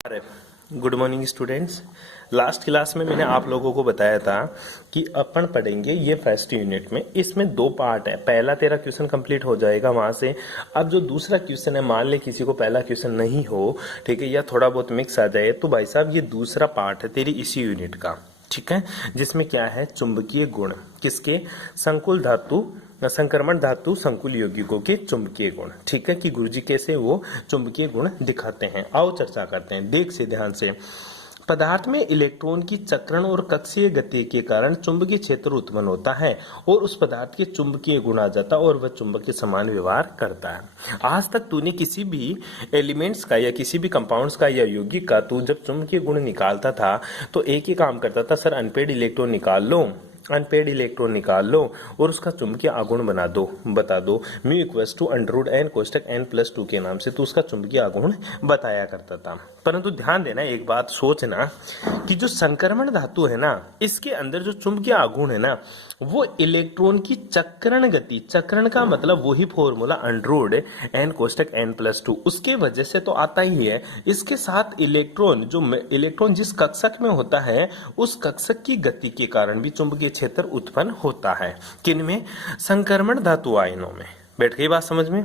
Good morning students. Last class में मैंने आप लोगों को बताया था कि अपन पढ़ेंगे ये फर्स्ट यूनिट में। इसमें दो पार्ट है। पहला तेरा क्वेश्चन कंप्लीट हो जाएगा वहां से। अब जो दूसरा क्वेश्चन है, मान ले किसी को पहला क्वेश्चन नहीं हो, ठीक है, या थोड़ा बहुत मिक्स आ जाए, तो भाई साहब ये दूसरा पार्ट है तेरी इसी यूनिट का, ठीक है, जिसमें क्या है, चुंबकीय गुण। किसके? संकुल धातु, संक्रमण धातु संकुल यौगिकों के चुंबकीय गुण। ठीक है, कि गुरुजी कैसे वो चुंबकीय गुण दिखाते हैं। आओ चर्चा करते हैं। देख से ध्यान से। पदार्थ में इलेक्ट्रॉन की चक्रण और कक्षीय गति के कारण चुंबकीय क्षेत्र उत्पन्न होता है और उस पदार्थ के चुंबकीय गुण आ जाता है और वह चुंबक के समान व्यवहार करता है। आज तक तूने किसी भी एलिमेंट्स का या किसी भी कंपाउंड्स का या यौगिक का तू जब चुंबकीय गुण निकालता था तो एक ही काम करता था, सर अनपेड इलेक्ट्रॉन निकाल लो, अनपेड इलेक्ट्रॉन निकाल लो और उसका चुंबकीय आघूर्ण बता दो mu equals to under n कोष्टक n+2 के नाम से, तो उसका चुंबकीय आघूर्ण बताया करता था। परंतु ध्यान देना, एक बात सोचना कि जो संक्रमण धातु है ना, इसके अंदर जो चुंबकीय आघूर्ण है ना, वो इलेक्ट्रॉन की चक्रण गति, चक्रण का मतलब वही फॉर्मूला अंडर n कोष्टक n+2, उसके वजह से तो आता ही है। इसके साथ इलेक्ट्रॉन जिस कक्षक में होता है उस कक्षक की गति के कारण भी चुंबकीय क्षेत्र उत्पन्न होता है। किनमें? संक्रमण धातु आयनों में। बैठ गई बात समझ में?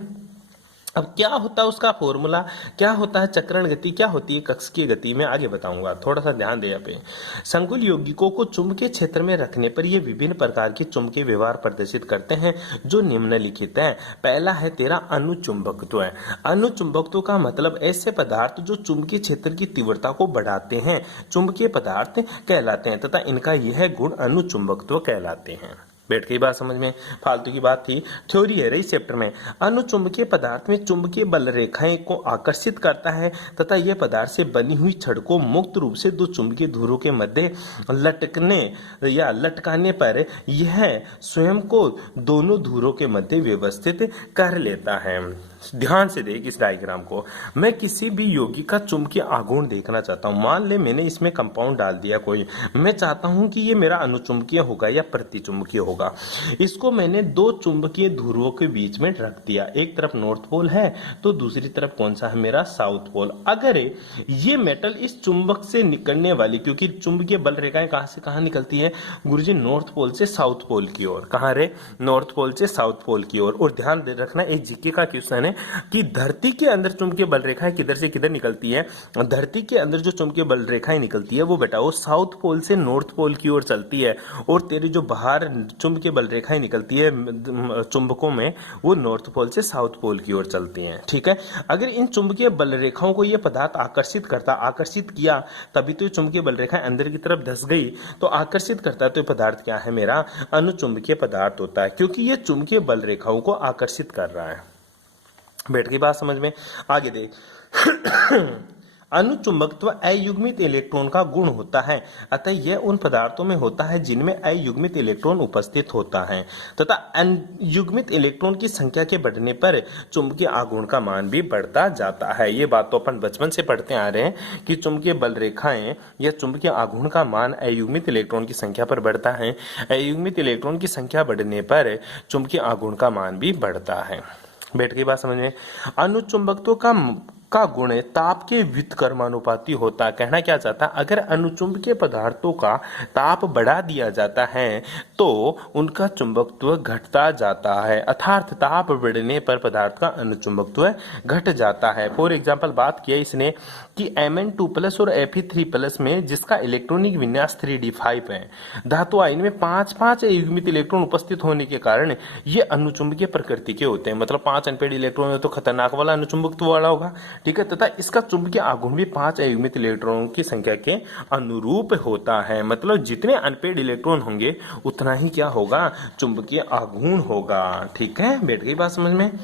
अब क्या होता है उसका फॉर्मूला, क्या होता है चक्रण गति, क्या होती है कक्षकीय गति, में आगे बताऊंगा। थोड़ा सा ध्यान दे यहाँ पे। संकुल यौगिकों को चुंबकीय क्षेत्र में रखने पर ये विभिन्न प्रकार के चुंबकीय व्यवहार प्रदर्शित करते हैं जो निम्नलिखित है। पहला है तेरा अनुचुंबकत्व है। अनुचुंबकत्व का मतलब ऐसे पदार्थ जो चुंबकीय क्षेत्र की तीव्रता को बढ़ाते हैं चुंबकीय पदार्थ कहलाते हैं तथा इनका यह गुण अनुचुंबकत्व कहलाते हैं। बैठ गई बात समझ में? फालतू की बात थी, थ्योरी है रही चैप्टर में। अनुचुंबकीय पदार्थ में चुंबकीय बल रेखाएं को आकर्षित करता है तथा यह पदार्थ से बनी हुई छड़ को मुक्त रूप से दो चुंबकीय धुरों के मध्य लटकाने पर यह स्वयं को दोनों धुरों के मध्य व्यवस्थित कर लेता है। ध्यान से देख इस डायग्राम को। मैं किसी भी यौगिक का चुंबकीय आघूर्ण देखना चाहता हूं। मान ले मैंने इसमें कंपाउंड डाल दिया कोई, मैं चाहता हूं कि ये मेरा अनुचुंबकीय होगा या प्रतिचुंबकीय होगा। इसको मैंने दो चुंबकीय ध्रुवों के बीच में रख दिया। एक तरफ नॉर्थ पोल है तो दूसरी तरफ कौन सा है? मेरा साउथ पोल। अगर ये मेटल इस चुंबक से निकलने वाली, क्योंकि चुंबकीय बल रेखाएं कहां से कहां निकलती है गुरुजी? नॉर्थ पोल से साउथ पोल की ओर। कहां रे? नॉर्थ पोल से साउथ पोल की ओर। और ध्यान दे रखना, एक जीके का क्वेश्चन है कि धरती के अंदर चुंबकीय बल रेखाएं किधर से किधर निकलती है। धरती के अंदर जो चुंबकीय बल रेखाएं निकलती है वो बेटा वो साउथ पोल से नॉर्थ पोल की ओर चलती है और तेरी जो बाहर चुंबकीय बल रेखाएं निकलती है चुंबकों में, वो नॉर्थ पोल से साउथ पोल की ओर चलती हैं। ठीक है, अगर इन चुंबकीय बल रेखाओं को ये पदार्थ आकर्षित किया तभी तो चुंबकीय बल रेखाएं अंदर की तरफ धस गई, तो आकर्षित करता है तो पदार्थ क्या है? मेरा अनुचुंबकीय पदार्थ होता है, क्योंकि ये चुंबकीय बल रेखाओं को आकर्षित कर रहा है। बैठ गई बात समझ में? आगे देख। अनुचुंबकत्व अयुग्मित इलेक्ट्रॉन का गुण होता है, अतः यह उन पदार्थों में होता है जिनमें अयुग्मित इलेक्ट्रॉन उपस्थित होता है तथा अयुग्मित इलेक्ट्रॉन की संख्या के बढ़ने पर चुंबकीय आघूर्ण का मान भी बढ़ता जाता है। ये बात तो अपन बचपन से पढ़ते आ रहे हैं कि चुंबकीय बल रेखाएं या चुंबकीय आघूर्ण का मान अयुग्मित इलेक्ट्रॉन की संख्या पर बढ़ता है। अयुग्मित इलेक्ट्रॉन की संख्या बढ़ने पर चुंबकीय आघूर्ण का मान भी बढ़ता है। बैठ गई बात समझ में? अनुचुंबकत्व का गुण ताप के व्युत्क्रमानुपाती होता है। कहना क्या चाहता है? अगर अनुचुंबकीय पदार्थों का ताप बढ़ा दिया जाता है तो उनका चुंबकत्व घटता जाता है, अर्थात ताप बढ़ने पर पदार्थ का अनुचुंबकत्व घट जाता है। फॉर एग्जांपल बात किया इसने कि Mn2+ और Fe3+ में जिसका इलेक्ट्रॉनिक विन्यास 3d5 है, धातु आयन में 5 युग्मित इलेक्ट्रॉन उपस्थित होने के कारण ये अनुचुंबकीय प्रकृति के होते हैं। मतलब 5 अनपेड इलेक्ट्रॉन है तो खतरनाक वाला अनुचुंबकत्व वाला होगा। ठीक है, तथा इसका चुंबकीय आघूर्ण भी 5 अयुग्मित इलेक्ट्रॉनों की संख्या के अनुरूप होता है। मतलब जितने अनपेड इलेक्ट्रॉन होंगे उतना ही क्या होगा? चुंबकीय आघूर्ण होगा। ठीक है, बैठ गई बात समझ में?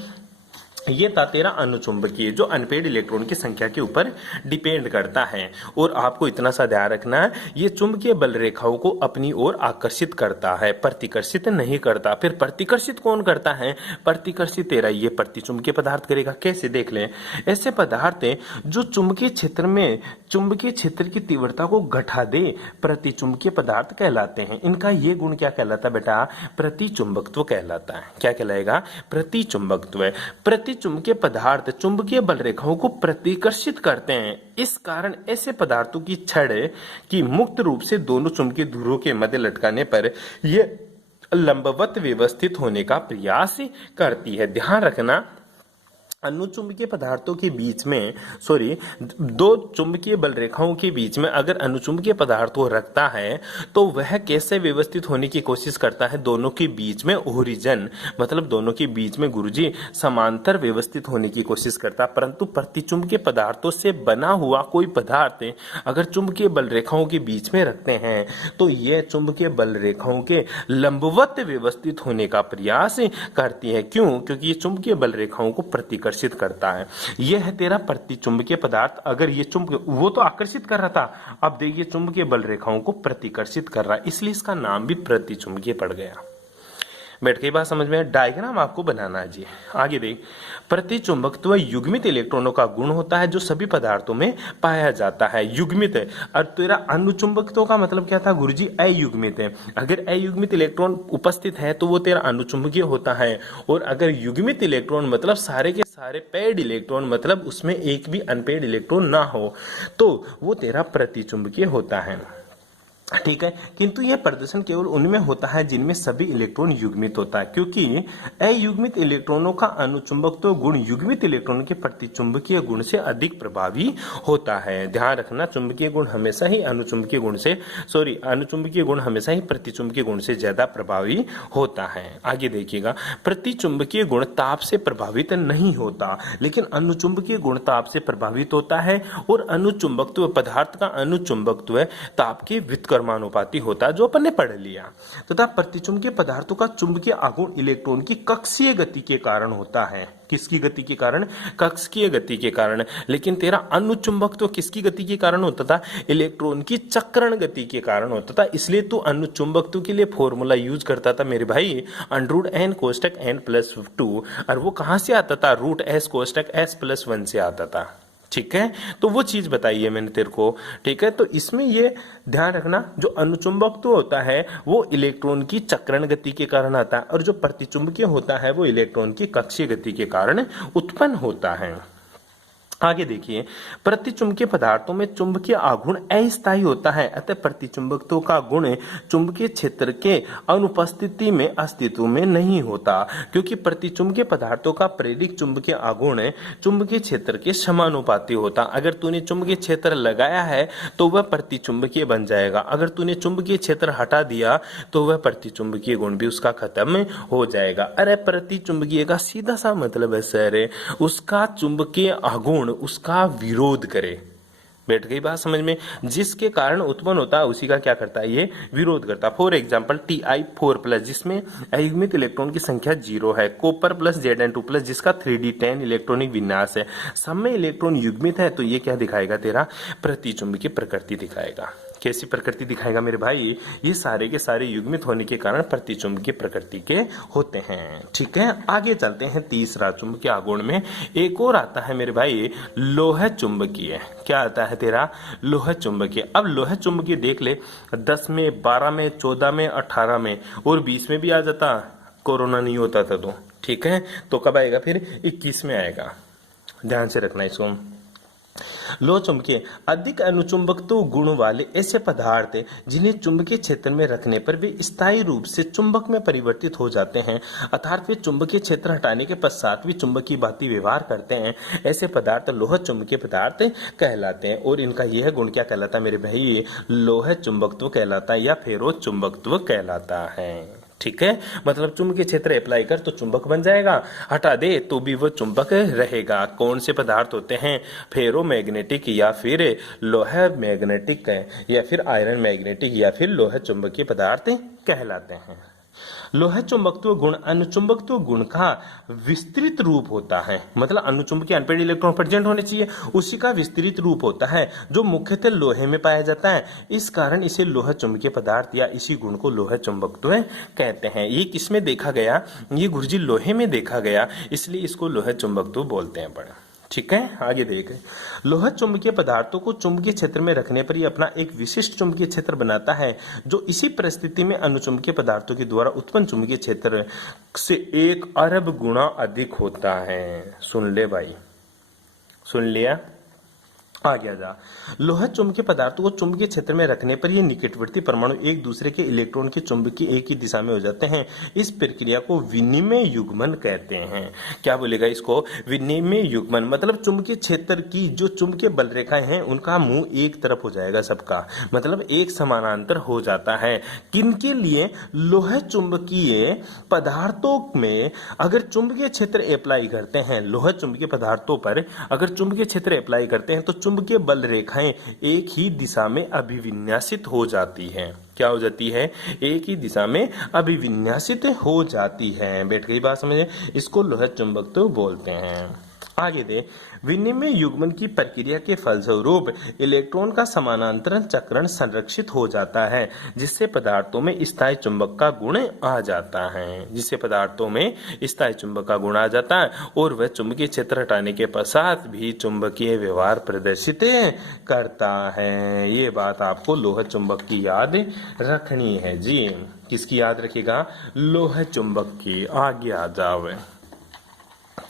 ये था तेरा अनुचुंबकीय, जो अनपेड इलेक्ट्रॉन की संख्या के ऊपर डिपेंड करता है। और आपको इतना सा ध्यान रखना है, ये चुंबकीय बल रेखाओं को अपनी ओर आकर्षित करता है, प्रतिकर्षित नहीं करता। फिर प्रतिकर्षित कौन करता है? प्रतिकर्षित तेरा ये प्रतिचुंबकीय पदार्थ करेगा। कैसे? देख लें। ऐसे पदार्थ जो चुंबकीय क्षेत्र की तीव्रता को घटा दे प्रतिचुंबकीय पदार्थ कहलाते हैं। इनका ये गुण क्या कहलाता है बेटा? प्रतिचुंबकत्व कहलाता है। क्या कहलाएगा? प्रतिचुंबकत्व। चुंबकीय पदार्थ चुंबकीय बल रेखाओं को प्रतिकर्षित करते हैं। इस कारण ऐसे पदार्थों की छड़ की मुक्त रूप से दोनों चुंबकीय ध्रुवों के मध्य लटकाने पर यह लंबवत व्यवस्थित होने का प्रयास करती है। ध्यान रखना, अनुचुंबकीय पदार्थों के बीच में दो चुंबकीय बल रेखाओं के बीच में अगर अनुचुंबकीय पदार्थ को रखता है तो वह कैसे व्यवस्थित होने की कोशिश करता है, दोनों के बीच में ओरिजिन मतलब दोनों के बीच में गुरुजी समांतर व्यवस्थित होने की कोशिश करता है। परंतु प्रतिचुंबकीय पदार्थों से बना हुआ कोई पदार्थ अगर चुंबकीय बल रेखाओं के बीच में रखते हैं तो यह चुंबकीय बल रेखाओं के लंबवत व्यवस्थित होने का प्रयास करती है। क्यों? क्योंकि ये चुंबकीय बल रेखाओं को प्रतिकर्षित करता है। यह है तेरा प्रतिचुंबकीय पदार्थ। अगर ये वो तो आकर्षित कर रहा था, अब देखिए चुंबकीय बल रेखाओं को प्रतिकर्षित कर रहा है, इसलिए इसका नाम भी प्रतिचुंबकीय पड़ गया। बैठ गई बात समझ में? डायग्राम आपको बनाना है जी। आगे देख, प्रतिचुंबकत्व युग्मित इलेक्ट्रॉनों का गुण होता है जो सभी पदार्थों में पाया जाता है। युग्मित है और तेरा अनुचुंबकत्व का मतलब क्या था गुरुजी? अयुग्मित है। अगर अयुग्मित इलेक्ट्रॉन उपस्थित है तो वो तेरा अनुचुंबकीय होता है, और अगर युग्मित इलेक्ट्रॉन मतलब सारे के सारे पेड इलेक्ट्रॉन मतलब उसमें एक भी अनपेड इलेक्ट्रॉन ना हो तो वो तेरा प्रतिचुंबकीय होता है। ठीक है, किंतु यह प्रदर्शन केवल उनमें होता है जिनमें सभी इलेक्ट्रॉन युग्मित होता है, क्योंकि अयुग्मित इलेक्ट्रॉनों का अनुचुंबकत्व गुण युग्मित इलेक्ट्रॉन के प्रतिचुंबकीय गुण से अधिक प्रभावी होता है। ध्यान रखना, चुंबकीय गुण हमेशा ही अनुचुंबकीय गुण हमेशा ही प्रतिचुंबकीय गुण से ज्यादा प्रभावी होता है। आगे देखिएगा, प्रतिचुंबकीय गुण ताप से प्रभावित नहीं होता, लेकिन अनुचुंबकीय गुण ताप से प्रभावित होता है, और अनुचुंबकत्व पदार्थ का अनुचुंबकत्व ताप के व्युत्क्रमानुपाती होता है, जो अपन ने पढ़ लिया। तथा प्रतिचुंबकीय पदार्थों का चुंबकीय आघूर्ण इलेक्ट्रॉन की कक्षीय गति के कारण होता है। किसकी गति के कारण? कक्षीय गति के कारण। लेकिन तेरा अनुचुंबकत्व किसकी गति के कारण होता था? इलेक्ट्रॉन की चक्रण गति के कारण होता था। इसलिए तू अनुचुंबकत्व के लिए फॉर्मूला यूज करता था मेरे भाई, √n कोष्टक n+2, और वो कहां से आता था? √s कोष्टक s+1 से आता था। ठीक है, तो वो चीज बताई है मैंने तेरे को। ठीक है, तो इसमें ये ध्यान रखना, जो अनुचुंबक तो होता है वो इलेक्ट्रॉन की चक्रण गति के कारण आता है, और जो प्रतिचुंबकीय होता है वो इलेक्ट्रॉन की कक्षीय गति के कारण उत्पन्न होता है। आगे देखिए, प्रतिचुंबकीय पदार्थों में चुंबकीय आघूर्ण अस्थायी होता है, अतः प्रतिचुंबकत्व का गुण चुंबकीय क्षेत्र के अनुपस्थिति में अस्तित्व में नहीं होता, क्योंकि प्रतिचुंबकीय पदार्थों का प्रेरित चुंबकीय आघूर्ण चुंबकीय क्षेत्र के समानुपाती होता। अगर तूने चुंबकीय क्षेत्र लगाया है तो वह प्रतिचुंबकीय बन जाएगा, अगर तूने चुंबकीय क्षेत्र हटा दिया तो वह प्रतिचुंबकीय गुण भी उसका खत्म हो जाएगा। अरे प्रतिचुंबकीय का सीधा सा मतलब है सर, उसका चुंबकीय आघूर्ण उसका विरोध करे। बैठ गई बात समझ में? जिसके कारण उत्पन्न होता है उसी का क्या करता है? ये विरोध करता है। फॉर एग्जाम्पल Ti4+, जिसमें अयुग्मित इलेक्ट्रॉन की संख्या 0 है, कॉपर प्लस Zn2+, जिसका 3d10 इलेक्ट्रॉनिक विन्यास है, सब में इलेक्ट्रॉन युग्मित है, तो ये क्या दिखाएगा? तेरा प्रतिचुंबकीय प्रकृति दिखाएगा। कैसी प्रकृति दिखाएगा मेरे भाई? ये सारे के सारे युग्मित होने के कारण प्रतिचुंबकीय प्रकृति के होते हैं। ठीक है, आगे चलते हैं तीसरा चुंबकीय आघूर्ण में। एक और आता है मेरे भाई लोह चुंबकीय। क्या आता है तेरा? लोह चुंबकीय। अब लोह चुंबकीय देख ले, 10 में, 12 में, 14 में, 18 में और 20 में भी आ जाता, कोरोना नहीं होता था तो। ठीक है, तो कब आएगा? फिर 21 में आएगा। ध्यान से रखना इसको। लोह चुंबकीय अधिक अनुचुंबकत्व गुण वाले ऐसे पदार्थ जिन्हें चुंबकीय क्षेत्र में रखने पर वे स्थायी रूप से चुंबक में परिवर्तित हो जाते हैं, अर्थात वे चुंबकीय क्षेत्र हटाने के पश्चात भी चुंबक की भांति व्यवहार करते हैं। ऐसे पदार्थ लोह चुंबकीय पदार्थ कहलाते हैं, और इनका यह गुण क्या कहलाता है मेरे भाई? लोह चुंबकत्व कहलाता है या फेरो चुंबकत्व कहलाता है। ठीक है, मतलब चुंबकीय क्षेत्र अप्लाई कर तो चुंबक बन जाएगा, हटा दे तो भी वो चुंबक रहेगा। कौन से पदार्थ होते हैं? फेरो मैग्नेटिक या फिर लोह मैग्नेटिक या फिर आयरन मैग्नेटिक या फिर लोह चुंबकीय पदार्थ कहलाते हैं। लोह चुंबकत्व गुण अनुचुंबकत्व गुण का विस्तृत रूप होता है, मतलब अनुचुंबकीय अनपेड इलेक्ट्रॉन प्रेजेंट होने चाहिए, उसी का विस्तृत रूप होता है जो मुख्यतः लोहे में पाया जाता है। इस कारण इसे लोह चुंबकीय पदार्थ या इसी गुण को लोह चुंबकत्व कहते हैं। ये किसमें देखा गया? ये गुरुजी लोहे में देखा गया, इसलिए इसको लोह चुंबकत्व बोलते हैं। बड़ा ठीक है, आगे देखें। लोहा चुंबकीय पदार्थों को चुंबकीय क्षेत्र में रखने पर ये अपना एक विशिष्ट चुंबकीय क्षेत्र बनाता है, जो इसी परिस्थिति में अनुचुंबकीय पदार्थों के द्वारा उत्पन्न चुंबकीय क्षेत्र से 1 अरब गुना अधिक होता है। सुन ले भाई, सुन लिया, आगे जा। लोहा चुंबकीय पदार्थों को चुंबकीय क्षेत्र में रखने पर ये निकटवर्ती परमाणु एक दूसरे के इलेक्ट्रॉन के चुंबकीय एक ही दिशा में हो जाते हैं। इस प्रक्रिया को विनिमय युग्मन कहते हैं। क्या बोलेगा इसको? विनिमय युग्मन। मतलब चुंबकीय क्षेत्र की जो चुंबकीय बल रेखाएं हैं उनका मुंह एक तरफ हो जाएगा सबका, मतलब एक समानांतर हो जाता है। किनके लिए? लोहा चुंबकीय पदार्थों में अगर चुंबकीय क्षेत्र अप्लाई करते हैं, लोहा चुंबकीय पदार्थों पर अगर चुंबकीय क्षेत्र अप्लाई करते हैं तो चुंबकीय बल रेखाएं एक ही दिशा में अभिविन्यासित हो जाती हैं। क्या हो जाती है? एक ही दिशा में अभिविन्यासित हो जाती है। बैठ गई बात समझे? इसको लोहा चुंबकत्व बोलते हैं। आगे दे। विनिमय युग्मन की प्रक्रिया के फलस्वरूप इलेक्ट्रॉन का समानांतर चक्रण संरक्षित हो जाता है, जिससे पदार्थों में स्थायी चुंबक का गुण आ जाता है। जिससे पदार्थों में स्थायी चुंबक का गुण आ जाता है और वह चुंबकीय क्षेत्र हटाने के पश्चात भी चुंबकीय व्यवहार प्रदर्शित करता है। ये बात आपको लोहा चुंबक की याद रखनी है जी। किसकी याद रखिएगा? लोहा चुंबक की। आगे आ जाओ।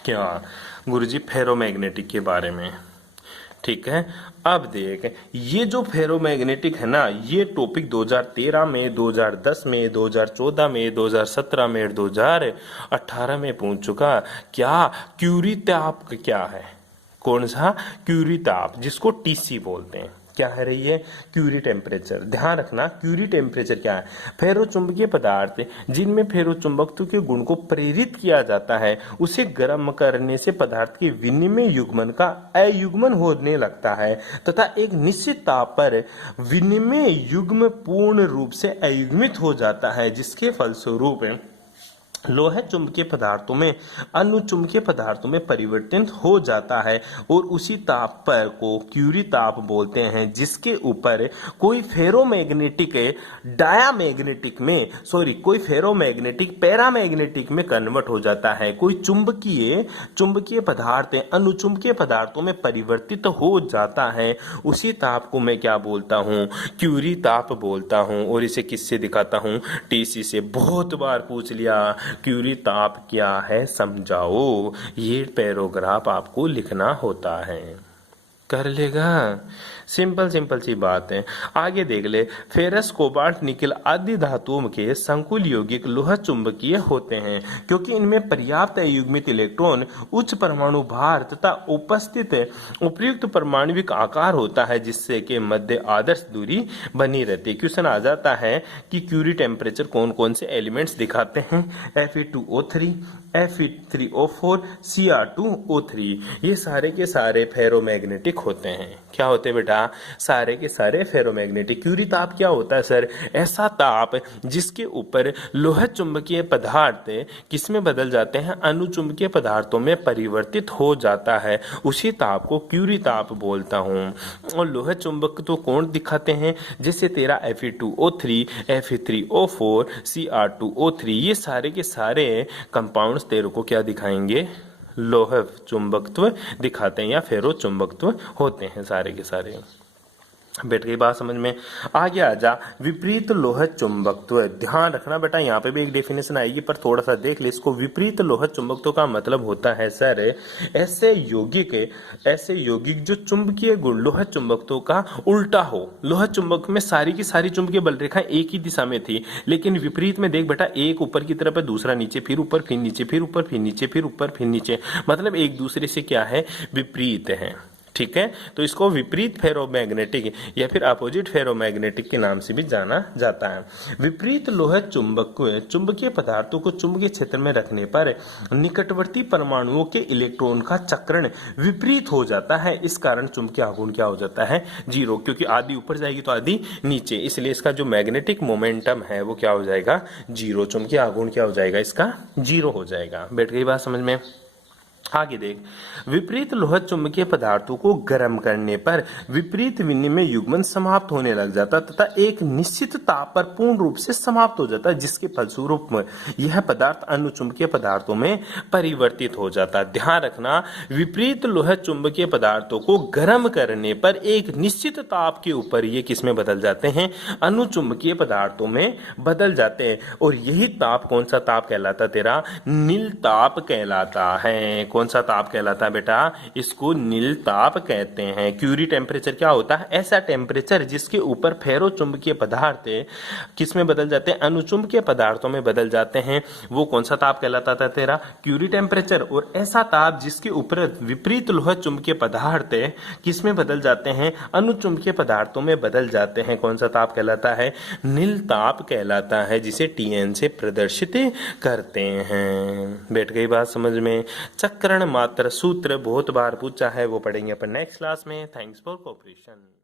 क्या गुरुजी? फेरोमैग्नेटिक के बारे में। ठीक है, अब देख, ये जो फेरोमैग्नेटिक है ना, ये टॉपिक 2013 में, 2010 में, 2014 में, 2017 में, 2018 में पूछ चुका। क्या क्यूरी ताप क्या है? कौन सा? क्यूरी ताप, जिसको टीसी बोलते हैं। क्या है रही है? Curie temperature. ध्यान रखना, क्यूरी टेम्परेचर क्या है? फेरो चुंबकीय पदार्थ जिनमें फेरो चुंबकत्व के गुण को प्रेरित किया जाता है, उसे गर्म करने से पदार्थ के विनिमय युग्मन का अयुग्मन होने लगता है तथा एक निश्चित ताप पर विनिमय युग्म पूर्ण रूप से अयुग्मित हो जाता है, जिसके फलस्वरूप लोहा चुंबकीय पदार्थों में अनुचुंबकीय पदार्थों में परिवर्तित हो जाता है और उसी ताप पर को क्यूरी ताप बोलते हैं, जिसके ऊपर कोई फेरोमैग्नेटिक डायामैग्नेटिक में कोई फेरोमैग्नेटिक पैरामैग्नेटिक में कन्वर्ट हो जाता है। कोई चुंबकीय पदार्थ अनुचुंबकीय पदार्थों में परिवर्तित हो जाता है। उसी ताप को मैं क्या बोलता हूँ? क्यूरी ताप बोलता हूँ। और इसे किससे दिखाता हूँ? टीसी से। बहुत बार पूछ लिया, क्यूरी ताप क्या है समझाओ। ये पैराग्राफ आपको लिखना होता है, कर लेगा। सिंपल सी बात है। आगे देख ले। फेरस, कोबाल्ट, निकल आदि धातुओं के संकुल यौगिक लोहा चुंबकीय होते हैं, क्योंकि इनमें पर्याप्त अयुग्मित इलेक्ट्रॉन, उच्च परमाणु भार तथा उपस्थित उपयुक्त परमाणविक आकार होता है, जिससे के मध्य आदर्श दूरी बनी रहती है। क्वेश्चन आ जाता है कि क्यूरी टेम्परेचर कौन कौन से एलिमेंट्स दिखाते हैं? Fe2O3, Fe3O4, Cr2O3। ये सारे के सारे फेरोमैग्नेटिक होते हैं। क्या होते हैं बेटा? सारे के सारे फेरोमैग्नेटिक। क्यूरी ताप क्या होता है सर? ऐसा ताप जिसके ऊपर लोहा चुंबकीय पदार्थ किसमें बदल जाते हैं? अनुचुंबकीय पदार्थों में परिवर्तित हो जाता है। उसी ताप को क्यूरी ताप बोलता हूँ। और लोहा चुंबक तो कौन दिखाते हैं? जैसे तेरा Fe2O3, Fe3O4, Cr2O3, ये सारे के सारे कंपाउंड्स तेरे को क्या दिखाएंगे? लोह चुंबकत्व दिखाते हैं या फेरो चुंबकत्व होते हैं सारे के सारे। बैठ गई बात समझ में? आगे आ जा। विपरीत लोह चुंबकत्व। ध्यान रखना बेटा, यहाँ पे भी एक डेफिनेशन आएगी पर थोड़ा सा देख ले इसको। विपरीत लोह चुंबकत्व का मतलब होता है सर ऐसे यौगिक जो चुंबकीय गुण लोह चुंबकत्व का उल्टा हो। लोह चुंबक में सारी की सारी चुंबकीय बल रेखाएं एक ही दिशा में थी, लेकिन विपरीत में देख बेटा, एक ऊपर की तरफ है, दूसरा नीचे, फिर ऊपर, फिर नीचे, फिर ऊपर, फिर नीचे, फिर ऊपर, फिर नीचे, मतलब एक दूसरे से क्या है? विपरीत है। ठीक है, तो इसको विपरीत फेरोमैग्नेटिक या फिर अपोजिट फेरोमैग्नेटिक के नाम से भी जाना जाता है। विपरीत लोह चुंबकीय पदार्थों को चुंबकीय क्षेत्र में रखने पर निकटवर्ती परमाणुओं के इलेक्ट्रॉन का चक्रण विपरीत हो जाता है। इस कारण चुंबकीय आघूर्ण क्या हो जाता है? 0, क्योंकि आधी ऊपर जाएगी तो आधी नीचे, इसलिए इसका जो मैग्नेटिक मोमेंटम है वो क्या हो जाएगा? 0। चुंबकीय आघूर्ण क्या हो जाएगा? इसका 0 हो जाएगा। बैठ गई बात समझ में? आगे देख, विपरीत लोह चुंबकीय पदार्थों को गर्म करने पर विपरीत विनिमय युग्मन समाप्त होने लग जाता तथा एक निश्चित ताप पर पूर्ण रूप से समाप्त हो जाता, जिसके फलस्वरूप यह पदार्थ अनुचुंबकीय पदार्थों में परिवर्तित हो जाता। ध्यान रखना, विपरीत लोह चुंबकीय पदार्थों को गर्म करने पर एक निश्चित ताप के ऊपर ये किसमें बदल जाते हैं, अनुचुंबकीय पदार्थों में बदल जाते हैं। और यही ताप कौन सा ताप कहलाता तेरा, नील ताप कहलाता है। कौन सा ताप कहलाता है बेटा, इसको नील ताप कहते हैं। क्यूरी टेम्परेचर क्या होता है, ऐसा टेम्परेचर जिसके ऊपर फेरो चुंबकीय पदार्थ किस में बदल जाते हैं, अनुचुंबकीय पदार्थों में बदल जाते हैं, वो कौन सा ताप कहलाता था तेरा, क्यूरी टेम्परेचर। और ऐसा ताप जिसके ऊपर विपरीत लोह चुंबकीय पदार्थ किस में बदल जाते हैं, अनुचुंबकीय पदार्थों में बदल जाते हैं, कौन सा ताप कहलाता है, नील ताप कहलाता है, जिसे TN से प्रदर्शित करते हैं। बैठ गई बात समझ में। चक्रण मात्र सूत्र बहुत बार पूछा है, वो पढ़ेंगे अपन नेक्स्ट क्लास में। Thanks for cooperation.